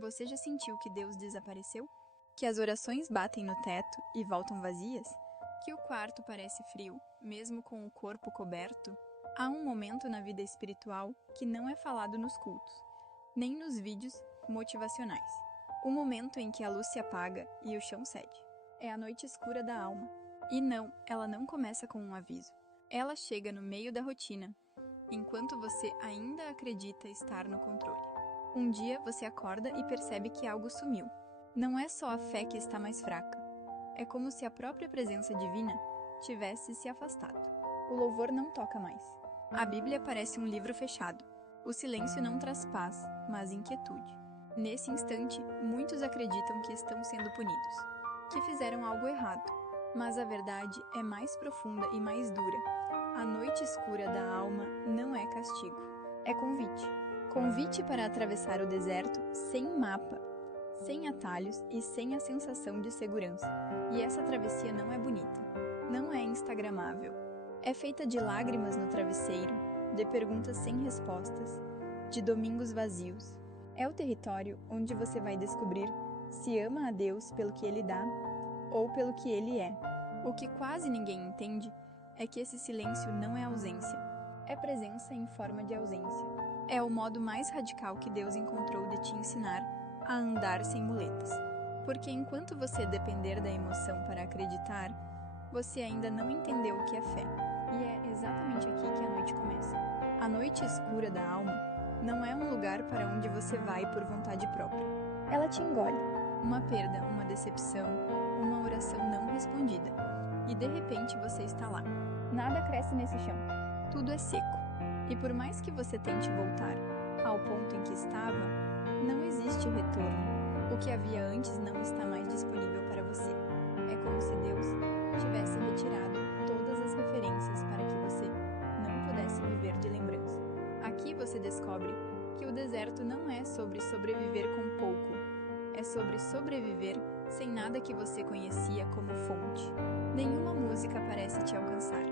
Você já sentiu que Deus desapareceu? Que as orações batem no teto e voltam vazias? Que o quarto parece frio, mesmo com o corpo coberto? Há um momento na vida espiritual que não é falado nos cultos, nem nos vídeos motivacionais. O momento em que a luz se apaga e o chão cede. É a noite escura da alma. E não, ela não começa com um aviso. Ela chega no meio da rotina, enquanto você ainda acredita estar no controle. Um dia você acorda e percebe que algo sumiu. Não é só a fé que está mais fraca. É como se a própria presença divina tivesse se afastado. O louvor não toca mais. A Bíblia parece um livro fechado. O silêncio não traz paz, mas inquietude. Nesse instante, muitos acreditam que estão sendo punidos, que fizeram algo errado. Mas a verdade é mais profunda e mais dura. A noite escura da alma não é castigo, é convite. Convite para atravessar o deserto sem mapa, sem atalhos e sem a sensação de segurança. E essa travessia não é bonita, não é instagramável. É feita de lágrimas no travesseiro, de perguntas sem respostas, de domingos vazios. É o território onde você vai descobrir se ama a Deus pelo que Ele dá ou pelo que Ele é. O que quase ninguém entende é que esse silêncio não é ausência, é presença em forma de ausência. É o modo mais radical que Deus encontrou de te ensinar a andar sem muletas. Porque enquanto você depender da emoção para acreditar, você ainda não entendeu o que é fé. E é exatamente aqui que a noite começa. A noite escura da alma não é um lugar para onde você vai por vontade própria. Ela te engole. Uma perda, uma decepção, uma oração não respondida. E de repente você está lá. Nada cresce nesse chão. Tudo é seco. E por mais que você tente voltar ao ponto em que estava, não existe retorno. O que havia antes não está mais disponível para você. É como se Deus tivesse retirado todas as referências para que você não pudesse viver de lembrança. Aqui você descobre que o deserto não é sobre sobreviver com pouco, é sobre sobreviver sem nada que você conhecia como fonte. Nenhuma música parece te alcançar.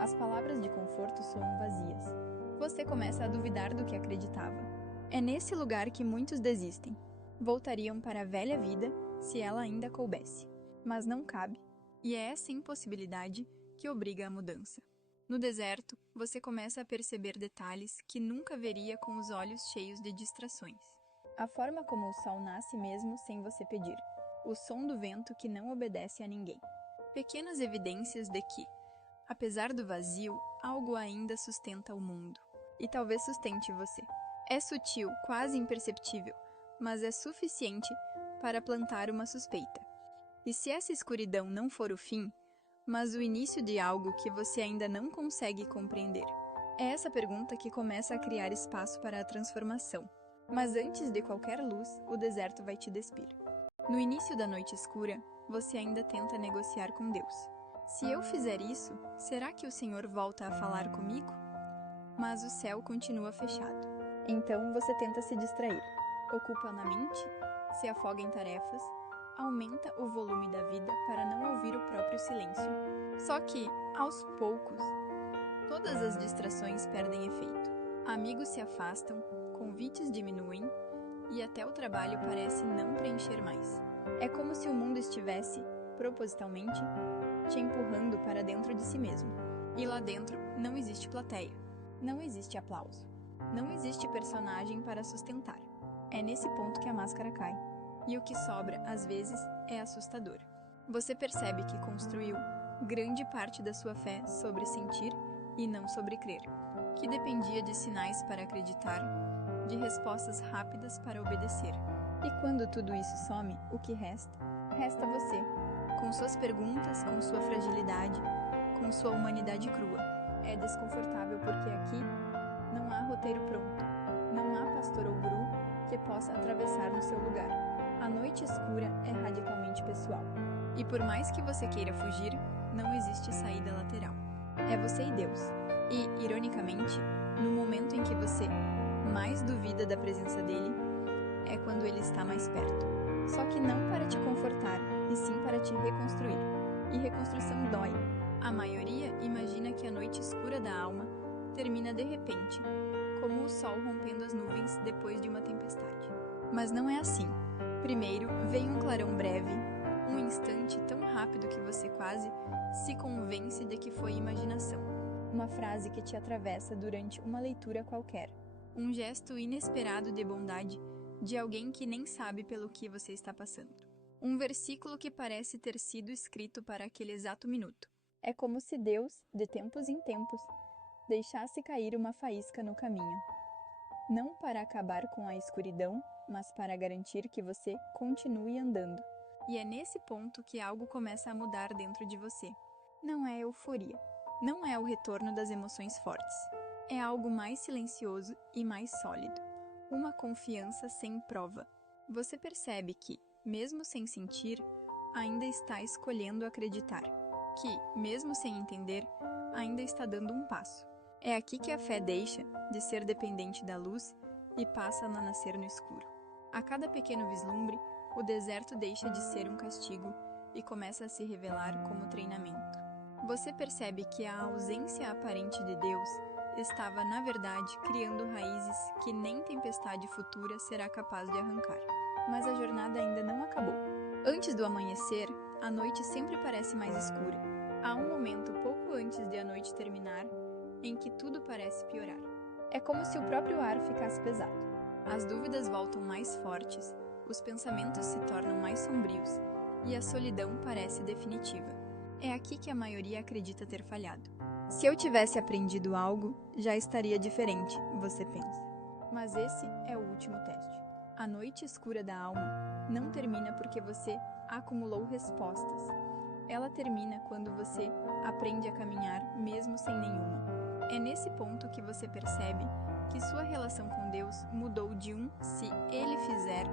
As palavras de conforto soam vazias. Você começa a duvidar do que acreditava. É nesse lugar que muitos desistem. Voltariam para a velha vida se ela ainda coubesse. Mas não cabe. E é essa impossibilidade que obriga a mudança. No deserto, você começa a perceber detalhes que nunca veria com os olhos cheios de distrações. A forma como o sol nasce mesmo sem você pedir. O som do vento que não obedece a ninguém. Pequenas evidências de que, apesar do vazio, algo ainda sustenta o mundo. E talvez sustente você. É sutil, quase imperceptível, mas é suficiente para plantar uma suspeita. E se essa escuridão não for o fim, mas o início de algo que você ainda não consegue compreender? É essa pergunta que começa a criar espaço para a transformação. Mas antes de qualquer luz, o deserto vai te despir. No início da noite escura, você ainda tenta negociar com Deus. Se eu fizer isso, será que o Senhor volta a falar comigo? Mas o céu continua fechado. Então você tenta se distrair. Ocupa na mente, se afoga em tarefas, aumenta o volume da vida para não ouvir o próprio silêncio. Só que, aos poucos, todas as distrações perdem efeito. Amigos se afastam, convites diminuem e até o trabalho parece não preencher mais. É como se o mundo estivesse, propositalmente, te empurrando para dentro de si mesmo. E lá dentro não existe plateia, não existe aplauso, não existe personagem para sustentar. É nesse ponto que a máscara cai. E o que sobra, às vezes, é assustador. Você percebe que construiu grande parte da sua fé sobre sentir e não sobre crer, que dependia de sinais para acreditar, de respostas rápidas para obedecer. E quando tudo isso some, o que resta? Resta você, com suas perguntas, com sua fragilidade, com sua humanidade crua. É desconfortável porque aqui não há roteiro pronto, não há pastor ou guru que possa atravessar no seu lugar. A noite escura é radicalmente pessoal. E por mais que você queira fugir, não existe saída lateral. É você e Deus. E, ironicamente, no momento em que você mais duvida da presença dele, é quando ele está mais perto. Só que não para te confortar, e sim para te reconstruir. E reconstrução dói. A maioria imagina que a noite escura da alma termina de repente, como o sol rompendo as nuvens depois de uma tempestade. Mas não é assim. Primeiro vem um clarão breve, um instante tão rápido que você quase se convence de que foi imaginação. Uma frase que te atravessa durante uma leitura qualquer. Um gesto inesperado de bondade de alguém que nem sabe pelo que você está passando. Um versículo que parece ter sido escrito para aquele exato minuto. É como se Deus, de tempos em tempos, deixasse cair uma faísca no caminho. Não para acabar com a escuridão, mas para garantir que você continue andando. E é nesse ponto que algo começa a mudar dentro de você. Não é euforia. Não é o retorno das emoções fortes. É algo mais silencioso e mais sólido. Uma confiança sem prova. Você percebe que, mesmo sem sentir, ainda está escolhendo acreditar. Que, mesmo sem entender, ainda está dando um passo. É aqui que a fé deixa de ser dependente da luz e passa a nascer no escuro. A cada pequeno vislumbre, o deserto deixa de ser um castigo e começa a se revelar como treinamento. Você percebe que a ausência aparente de Deus estava, na verdade, criando raízes que nem tempestade futura será capaz de arrancar. Mas a jornada ainda não acabou. Antes do amanhecer, a noite sempre parece mais escura. Há um momento pouco antes de a noite terminar em que tudo parece piorar. É como se o próprio ar ficasse pesado. As dúvidas voltam mais fortes, os pensamentos se tornam mais sombrios e a solidão parece definitiva. É aqui que a maioria acredita ter falhado. Se eu tivesse aprendido algo, já estaria diferente, você pensa. Mas esse é o último teste. A noite escura da alma não termina porque você acumulou respostas. Ela termina quando você aprende a caminhar mesmo sem nenhuma. É nesse ponto que você percebe que sua relação com Deus mudou de um se Ele fizer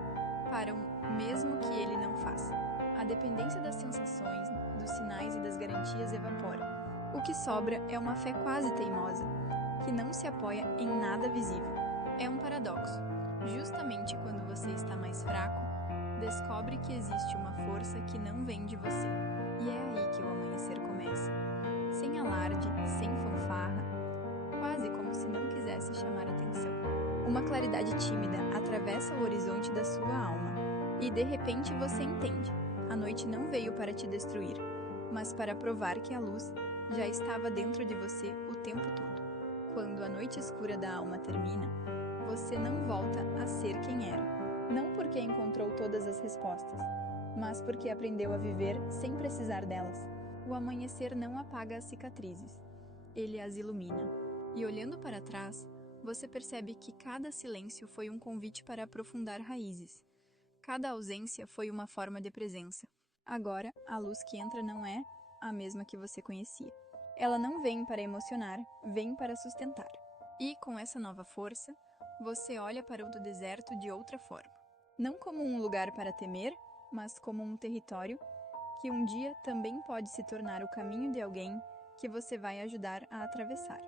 para um mesmo que Ele não faça. A dependência das sensações, dos sinais e das garantias evapora. O que sobra é uma fé quase teimosa, que não se apoia em nada visível. É um paradoxo. Justamente quando você está mais fraco, descobre que existe uma força que não vem de você. E é aí que o amanhecer começa. Sem alarde, sem fanfarra, quase como se não quisesse chamar atenção. Uma claridade tímida atravessa o horizonte da sua alma. E de repente você entende. A noite não veio para te destruir, mas para provar que a luz já estava dentro de você o tempo todo. Quando a noite escura da alma termina, você não volta a ser quem era. Não porque encontrou todas as respostas, mas porque aprendeu a viver sem precisar delas. O amanhecer não apaga as cicatrizes, ele as ilumina. E olhando para trás, você percebe que cada silêncio foi um convite para aprofundar raízes. Cada ausência foi uma forma de presença. Agora, a luz que entra não é a mesma que você conhecia. Ela não vem para emocionar, vem para sustentar. E, com essa nova força, você olha para o deserto de outra forma. Não como um lugar para temer, mas como um território que um dia também pode se tornar o caminho de alguém que você vai ajudar a atravessar.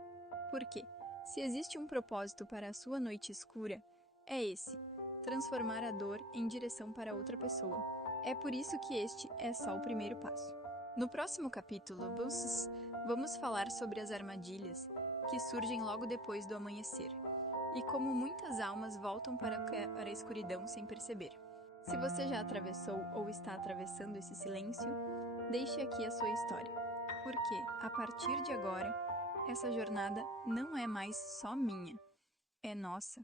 Por quê? Se existe um propósito para a sua noite escura, é esse: transformar a dor em direção para outra pessoa. É por isso que este é só o primeiro passo. No próximo capítulo, vamos falar sobre as armadilhas que surgem logo depois do amanhecer e como muitas almas voltam para a escuridão sem perceber. Se você já atravessou ou está atravessando esse silêncio, deixe aqui a sua história, porque, a partir de agora, essa jornada não é mais só minha, é nossa.